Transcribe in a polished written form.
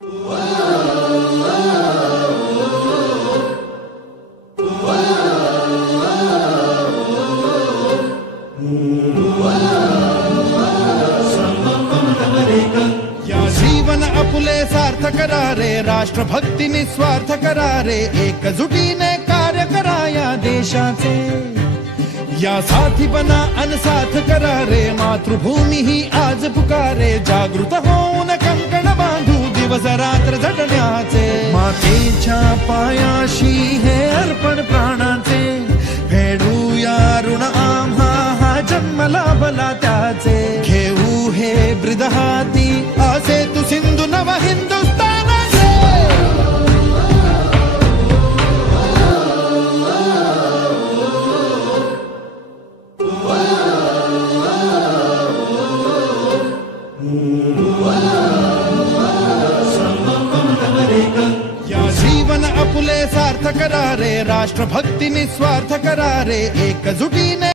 या जीवन आपुले सार्थ करा रे, राष्ट्रभक्ती निस्वार्थ करा रे, एकजुटीने कार्य करा या देशाचे। या साथी बना अनसाथ करा रे, मातृभूमी ही आज पुकारे, जागृत होऊन कंकण बांधू दिवस रात्र झटण्याचे। मातेच्या पायाशी हे अर्पण प्राणाचे, फेडूया ऋण आम्हा हा जन्म लाभला त्याचे। घेऊ हे ब्रिद हाती असे तू सिंधू नव हिंदुस्थानाचे। या जीवन आपुले सार्थ करा रे, राष्ट्रभक्ती निस्वार्थ करा रे, एकजुटीने